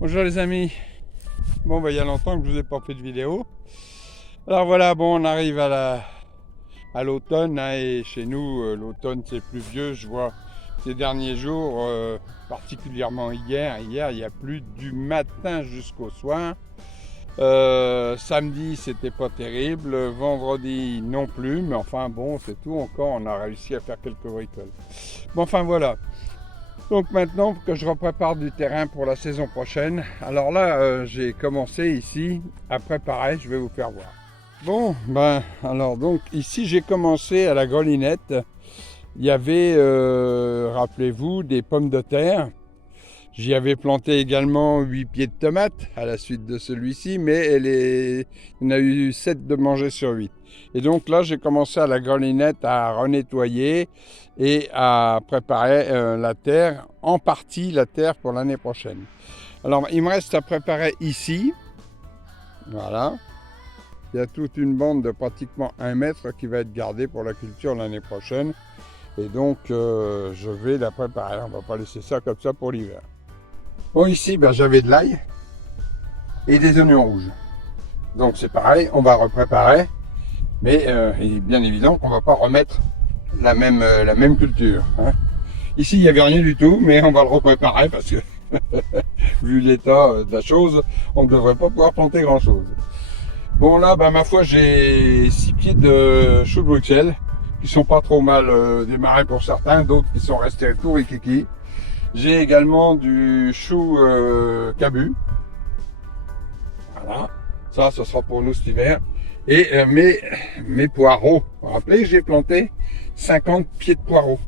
Bonjour les amis. Bon, il y a longtemps que je vous ai pas fait de vidéo. Alors voilà, bon, on arrive à l'automne, hein, et chez nous, l'automne c'est pluvieux. Je vois ces derniers jours, particulièrement hier, il y a plu du matin jusqu'au soir. Samedi, c'était pas terrible. Vendredi, non plus. Mais enfin, bon, c'est tout. Encore, on a réussi à faire quelques bricoles. Bon, enfin, voilà. Donc maintenant que je reprépare du terrain pour la saison prochaine, alors là j'ai commencé ici à préparer, je vais vous faire voir. Bon, ben alors donc ici j'ai commencé à la grelinette. Il y avait, rappelez-vous, des pommes de terre. J'y avais planté également 8 pieds de tomates à la suite de celui-ci, mais il y en a eu 7 de manger sur 8. Et donc là, j'ai commencé à la grelinette à renettoyer et à préparer la terre, en partie la terre pour l'année prochaine. Alors, il me reste à préparer ici. Voilà. Il y a toute une bande de pratiquement 1 mètre qui va être gardée pour la culture l'année prochaine. Et donc, je vais la préparer. On ne va pas laisser ça comme ça pour l'hiver. Bon, ici, j'avais de l'ail et des oignons rouges. Donc c'est pareil, on va repréparer, mais il est bien évident qu'on ne va pas remettre la même culture. Hein. Ici, il n'y avait rien du tout, mais on va le repréparer parce que, vu l'état de la chose, on ne devrait pas pouvoir planter grand-chose. Bon, là, ma foi, j'ai 6 pieds de choux de Bruxelles, qui sont pas trop mal démarrés pour certains, d'autres qui sont restés tout rikiki. J'ai également du chou cabu. Voilà. Ça sera pour nous cet hiver. Et mes poireaux. Vous vous rappelez, j'ai planté 50 pieds de poireaux.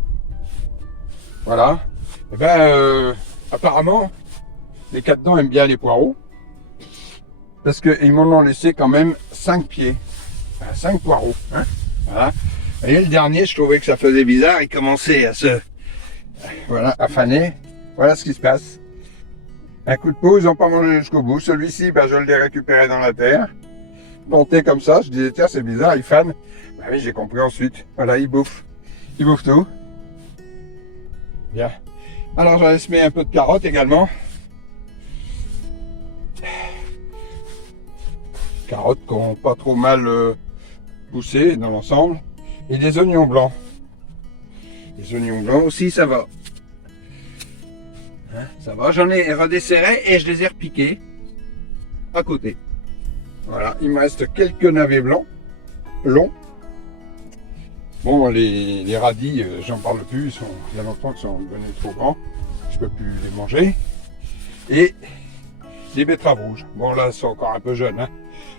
Voilà. Et apparemment, les quatre-dents aiment bien les poireaux. Parce qu'ils m'en ont laissé quand même 5 pieds. 5 poireaux. Hein, voilà. Et le dernier, je trouvais que ça faisait bizarre. Il commençait à faner. Voilà ce qui se passe. Un coup de peau, ils n'ont pas mangé jusqu'au bout. Celui-ci, je l'ai récupéré dans la terre. Planté comme ça, je disais, tiens, c'est bizarre, il fane. Oui, j'ai compris ensuite. Voilà, il bouffe. Il bouffe tout. Bien. Alors, j'en ai semé un peu de carottes également. Carottes qui n'ont pas trop mal poussé dans l'ensemble. Et des oignons blancs. Les oignons blancs aussi, ça va. Hein, ça va, j'en ai redesserré et je les ai repiqués à côté. Voilà, il me reste quelques navets blancs, longs. Bon, les radis, j'en parle plus, il y a longtemps qu'ils sont devenus trop grands. Je peux plus les manger. Et les betteraves rouges. Bon, là, elles sont encore un peu jeunes. Hein.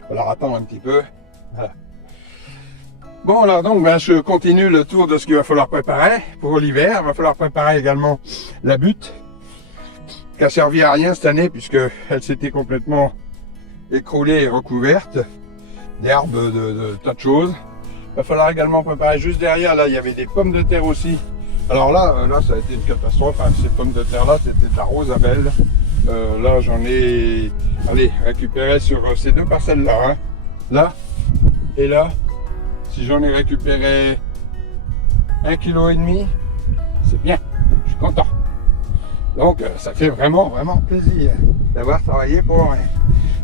On va leur attendre un petit peu. Voilà. Bon, alors donc, je continue le tour de ce qu'il va falloir préparer pour l'hiver. Il va falloir préparer également la butte, qui a servi à rien cette année, puisque elle s'était complètement écroulée et recouverte d'herbes, de tas de choses. Il va falloir également préparer juste derrière, là, il y avait des pommes de terre aussi. Alors là, ça a été une catastrophe. Hein. Ces pommes de terre là, c'était de la rosabelle. Là, j'en ai récupéré sur ces 2 parcelles là. Hein. Là et là. Si j'en ai récupéré 1,5 kg, c'est bien, je suis content. Donc ça fait vraiment plaisir d'avoir travaillé pour rien.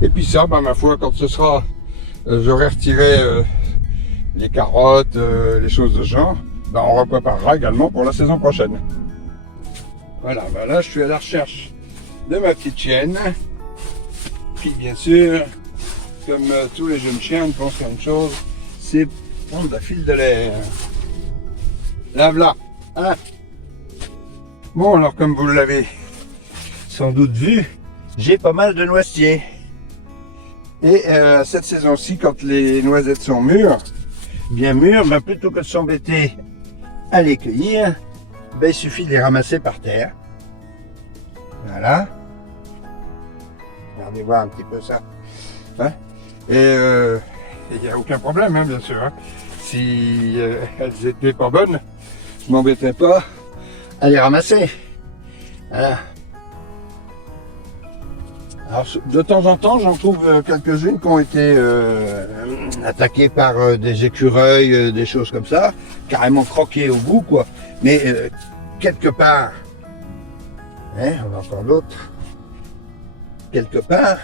Et puis ça, ma foi, quand ce sera, j'aurai retiré les carottes, les choses de ce genre, on repréparera également pour la saison prochaine. Voilà, là je suis à la recherche de ma petite chienne, qui bien sûr, comme tous les jeunes chiens, ne pensent qu'à une chose, c'est prendre la file de l'air. Là, voilà. Hein. Bon, alors comme vous l'avez sans doute vu, j'ai pas mal de noisetiers. Et cette saison-ci, quand les noisettes sont mûres, bien mûres, plutôt que de s'embêter à les cueillir, il suffit de les ramasser par terre. Voilà. Regardez voir un petit peu ça. Hein. Et il n'y a aucun problème, hein, bien sûr. Hein. Si elles n'étaient pas bonnes, je m'embêtais pas à les ramasser. Voilà. Alors, de temps en temps, j'en trouve quelques-unes qui ont été attaquées par des écureuils, des choses comme ça, carrément croquées au bout, quoi. Mais quelque part, hein, on a encore d'autres. quelque part,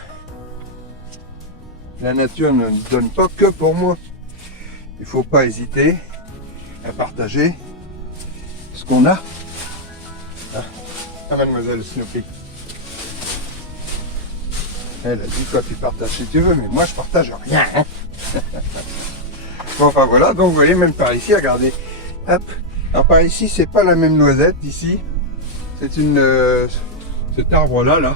la nature ne nous donne pas que pour moi. Il ne faut pas hésiter à partager ce qu'on a. Ah, mademoiselle Snoopy. Elle a dit, toi tu partages si tu veux, mais moi je partage rien. Hein. Bon, enfin voilà, donc vous voyez, même par ici, regardez. Hop. Alors par ici, c'est pas la même noisette ici. C'est cet arbre-là, là,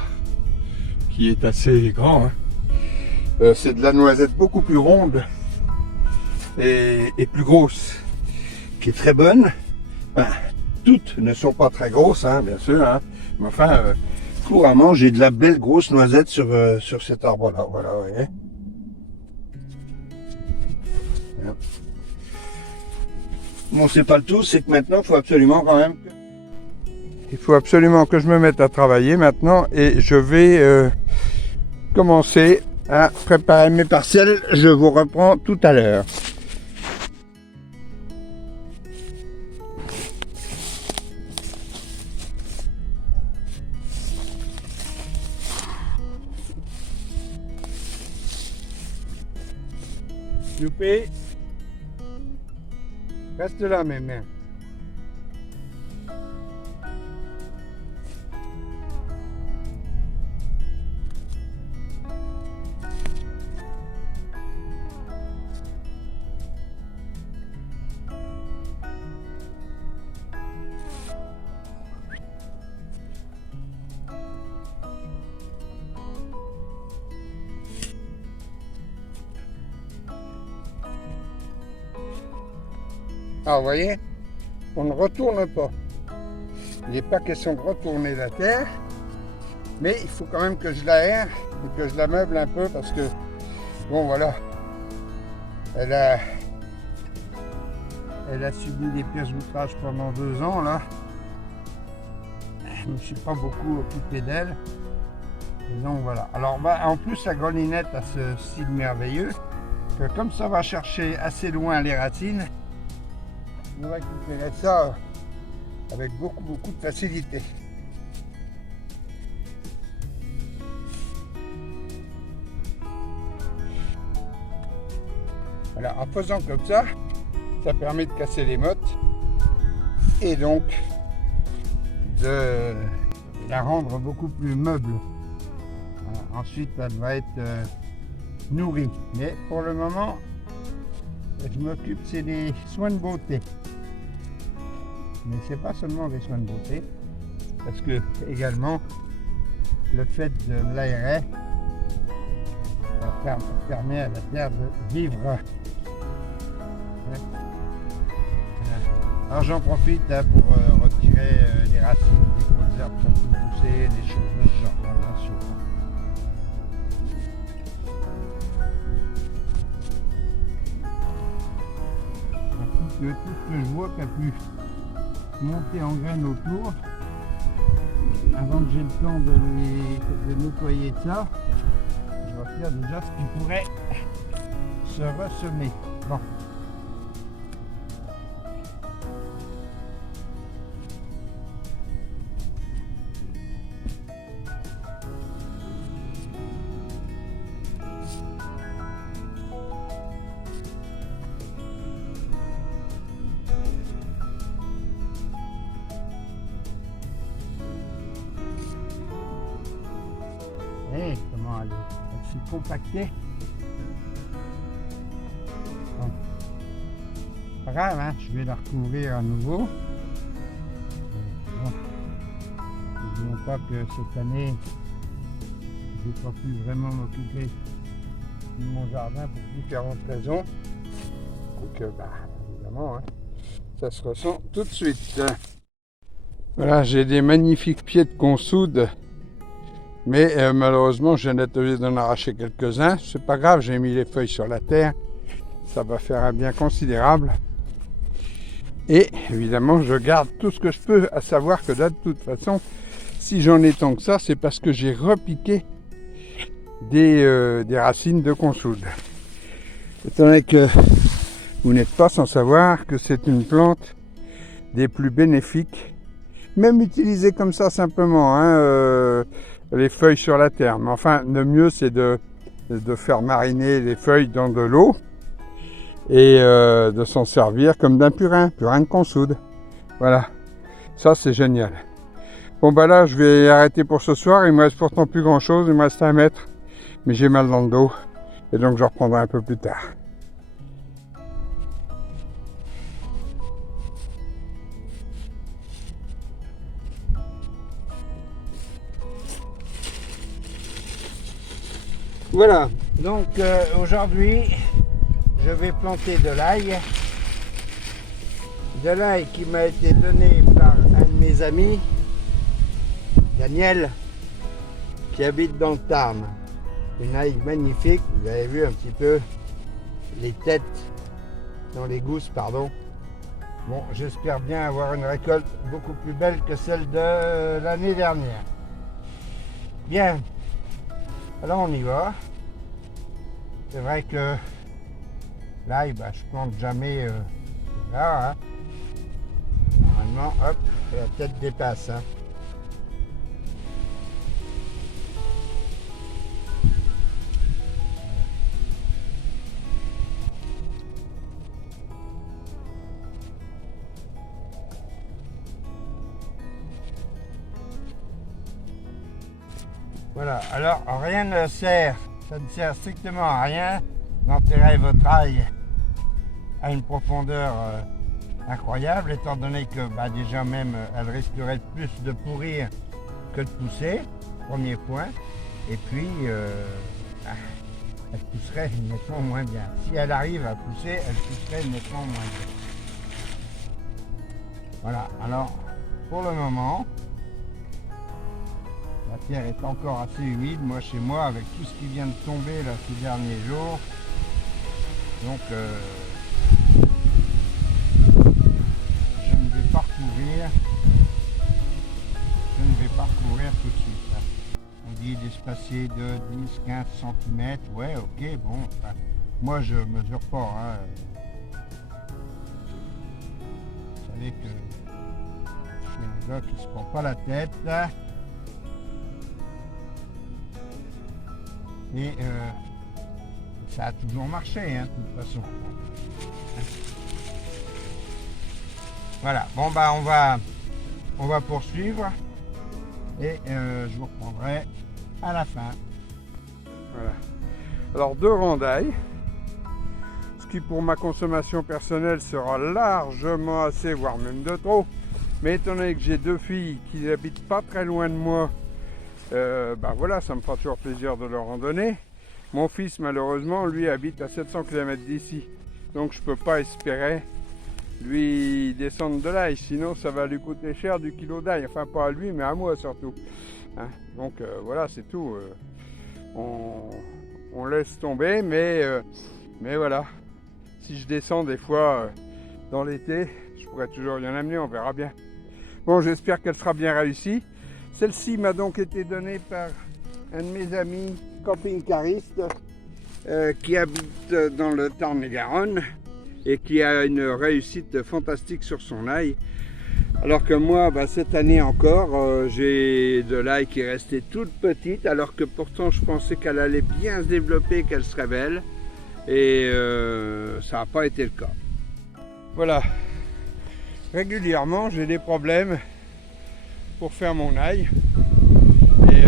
qui est assez grand. Hein. C'est de la noisette beaucoup plus ronde et plus grosse, qui est très bonne. Enfin, toutes ne sont pas très grosses, hein, bien sûr, hein, mais enfin, couramment, j'ai de la belle grosse noisette sur cet arbre-là. Voilà, vous voyez. Bon, c'est pas le tout, c'est que maintenant, il faut absolument quand même... Il faut absolument que je me mette à travailler maintenant et je vais commencer à préparer mes parcelles. Je vous reprends tout à l'heure. Youpi. Reste là, mes mains. Ah, vous voyez, on ne retourne pas. Il n'est pas question de retourner la terre, mais il faut quand même que je l'aère et que je la meuble un peu parce que, bon voilà, elle a subi des pièces d'outrage pendant 2 ans là. Je ne me suis pas beaucoup occupé d'elle. Et donc voilà. Alors bah, en plus la grelinette a ce style merveilleux que comme ça va chercher assez loin les racines, on va récupérer ça avec beaucoup de facilité. Voilà, en faisant comme ça permet de casser les mottes et donc de la rendre beaucoup plus meuble. Voilà, ensuite, elle va être nourrie. Mais pour le moment, je m'occupe, c'est des soins de beauté. Mais c'est pas seulement des soins de beauté, parce que également le fait de l'aérer permet à la terre de vivre. Alors j'en profite pour retirer les racines des grosses herbes qui sont toutes poussées, des choses de ce genre, bien sûr. Tout ce que je vois qui a pu monter en graines autour, avant que j'ai le temps de nettoyer ça, je retire déjà ce qui pourrait se ressemer. Bon. Hey, comment elle s'est compactée. Bon. Pas grave, hein, je vais la recouvrir à nouveau. Bon. N'oublions pas que cette année, je n'ai pas pu vraiment m'occuper de mon jardin pour différentes raisons. Donc, évidemment, hein, ça se ressent tout de suite. Voilà, j'ai des magnifiques pieds de consoude. Mais malheureusement, je viens d'être obligé d'en arracher quelques-uns. C'est pas grave, j'ai mis les feuilles sur la terre. Ça va faire un bien considérable. Et évidemment, je garde tout ce que je peux, à savoir que là, de toute façon, si j'en ai tant que ça, c'est parce que j'ai repiqué des racines de consoude. Étant donné que vous n'êtes pas sans savoir que c'est une plante des plus bénéfiques, même utilisée comme ça simplement, hein, les feuilles sur la terre. Mais enfin, le mieux, c'est de faire mariner les feuilles dans de l'eau et de s'en servir comme d'un purin de consoude. Voilà, ça c'est génial. Bon bah là, je vais arrêter pour ce soir. Il me reste pourtant plus grand chose, il me reste 1 mètre. Mais j'ai mal dans le dos et donc je reprendrai un peu plus tard. Voilà, donc aujourd'hui je vais planter de l'ail. De l'ail qui m'a été donné par un de mes amis, Daniel, qui habite dans le Tarn. Une ail magnifique, vous avez vu un petit peu les têtes, dans les gousses, pardon. Bon, j'espère bien avoir une récolte beaucoup plus belle que celle de l'année dernière. Bien, alors on y va. C'est vrai que l'ail, je plante jamais là. Hein. Normalement, hop, la tête dépasse. Hein. Voilà, alors rien ne sert, ça ne sert strictement à rien d'enterrer votre ail à une profondeur incroyable, étant donné que déjà même elle risquerait plus de pourrir que de pousser, premier point, et puis elle pousserait nettement moins bien. Si elle arrive à pousser, elle pousserait nettement moins bien. Voilà, alors pour le moment, la terre est encore assez humide, moi chez moi, avec tout ce qui vient de tomber là, ces derniers jours. Donc je ne vais pas recouvrir. Je ne vais pas recouvrir tout de suite. Là. On dit d'espacer de 10-15 cm. Ouais, ok, bon. Enfin, moi je mesure pas. Hein. Vous savez que je suis un gars qui se prend pas la tête. Là. Et ça a toujours marché, hein, de toute façon. Voilà, bon on va poursuivre et je vous reprendrai à la fin. Voilà. Alors 2 rangs d'ail, ce qui pour ma consommation personnelle sera largement assez, voire même de trop. Mais étant donné que j'ai 2 filles qui n'habitent pas très loin de moi, voilà, ça me fera toujours plaisir de leur en donner. Mon fils, malheureusement, lui habite à 700 km d'ici. Donc je ne peux pas espérer lui descendre de l'ail. Sinon, ça va lui coûter cher du kilo d'ail. Enfin, pas à lui, mais à moi surtout. Hein, donc voilà, c'est tout. On laisse tomber, mais voilà. Si je descends des fois dans l'été, je pourrais toujours y en amener, on verra bien. Bon, j'espère qu'elle sera bien réussie. Celle-ci m'a donc été donnée par un de mes amis camping-caristes qui habite dans le Tarn-et-Garonne et qui a une réussite fantastique sur son ail. Alors que moi, cette année encore, j'ai de l'ail qui est restée toute petite, alors que pourtant je pensais qu'elle allait bien se développer, qu'elle serait belle. Et ça n'a pas été le cas. Voilà. Régulièrement, j'ai des problèmes pour faire mon ail et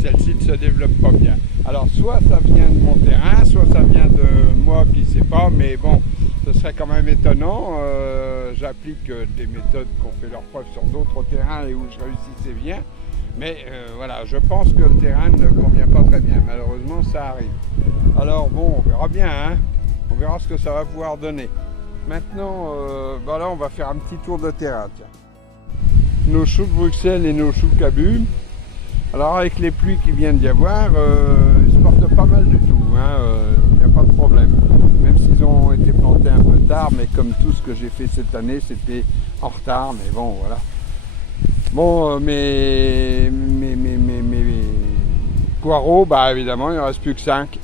celle-ci ne se développe pas bien. Alors soit ça vient de mon terrain, soit ça vient de moi qui ne sais pas, mais bon, ce serait quand même étonnant. J'applique des méthodes qui ont fait leur preuve sur d'autres terrains et où je réussissais bien, mais voilà, je pense que le terrain ne convient pas très bien, malheureusement ça arrive. Alors bon, on verra bien, hein. On verra ce que ça va pouvoir donner. Maintenant, là on va faire un petit tour de terrain, tiens. Nos choux de Bruxelles et nos choux de Cabus. Alors avec les pluies qui viennent d'y avoir, ils se portent pas mal du tout, hein, y a pas de problème. Même s'ils ont été plantés un peu tard, mais comme tout ce que j'ai fait cette année, c'était en retard, mais bon voilà. Bon, mes poireaux, évidemment, il ne reste plus que 5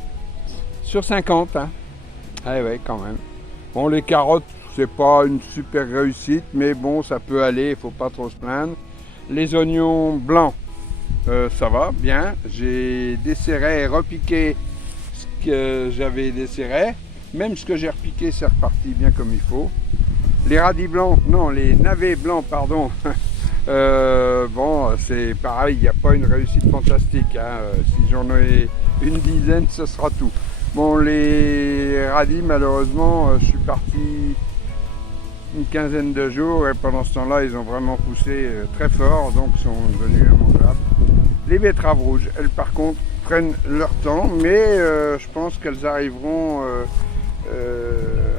sur 50, hein. Ah ouais, quand même. Bon, les carottes, c'est pas une super réussite, mais bon, ça peut aller, il ne faut pas trop se plaindre. Les oignons blancs, ça va, bien. J'ai desserré et repiqué ce que j'avais desserré. Même ce que j'ai repiqué, c'est reparti bien comme il faut. Les radis blancs, non, les navets blancs, pardon. Bon, c'est pareil, il n'y a pas une réussite fantastique. Hein. Si j'en ai une dizaine, ce sera tout. Bon, les radis, malheureusement, je suis parti une quinzaine de jours et pendant ce temps-là, ils ont vraiment poussé très fort, donc sont devenus immangeables. Les betteraves rouges, elles par contre, prennent leur temps, mais je pense qu'elles arriveront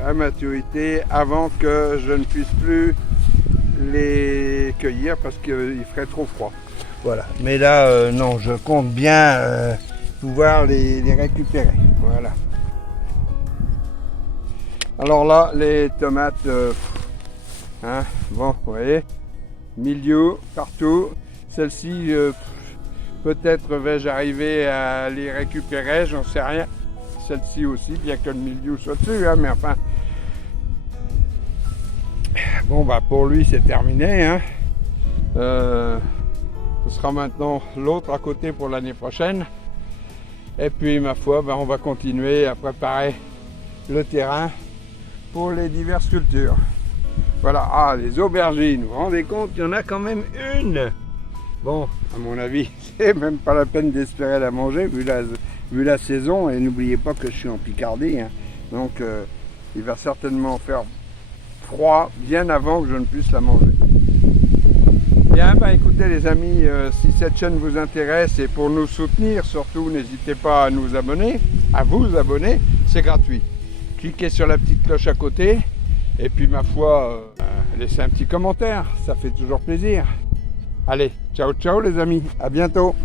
à maturité avant que je ne puisse plus les cueillir parce qu'il ferait trop froid. Voilà. Mais là, non, je compte bien pouvoir les récupérer. Voilà. Alors là, les tomates, hein, bon, vous voyez, milieu, partout. Celle-ci, peut-être vais-je arriver à les récupérer, j'en sais rien. Celle-ci aussi, bien que le milieu soit dessus, hein, mais enfin. Bon, bah pour lui, c'est terminé. Hein. Ce sera maintenant l'autre à côté pour l'année prochaine. Et puis, ma foi, bah, on va continuer à préparer le terrain pour les diverses cultures. Voilà, ah, les aubergines, vous vous rendez compte, il y en a quand même une. Bon, à mon avis, c'est même pas la peine d'espérer la manger vu la saison. Et n'oubliez pas que je suis en Picardie, hein. Donc il va certainement faire froid bien avant que je ne puisse la manger. Bien, bah écoutez les amis, si cette chaîne vous intéresse et pour nous soutenir, surtout n'hésitez pas à nous abonner, à vous abonner, c'est gratuit. Cliquez sur la petite cloche à côté et puis ma foi, laissez un petit commentaire, ça fait toujours plaisir. Allez, ciao ciao les amis, à bientôt.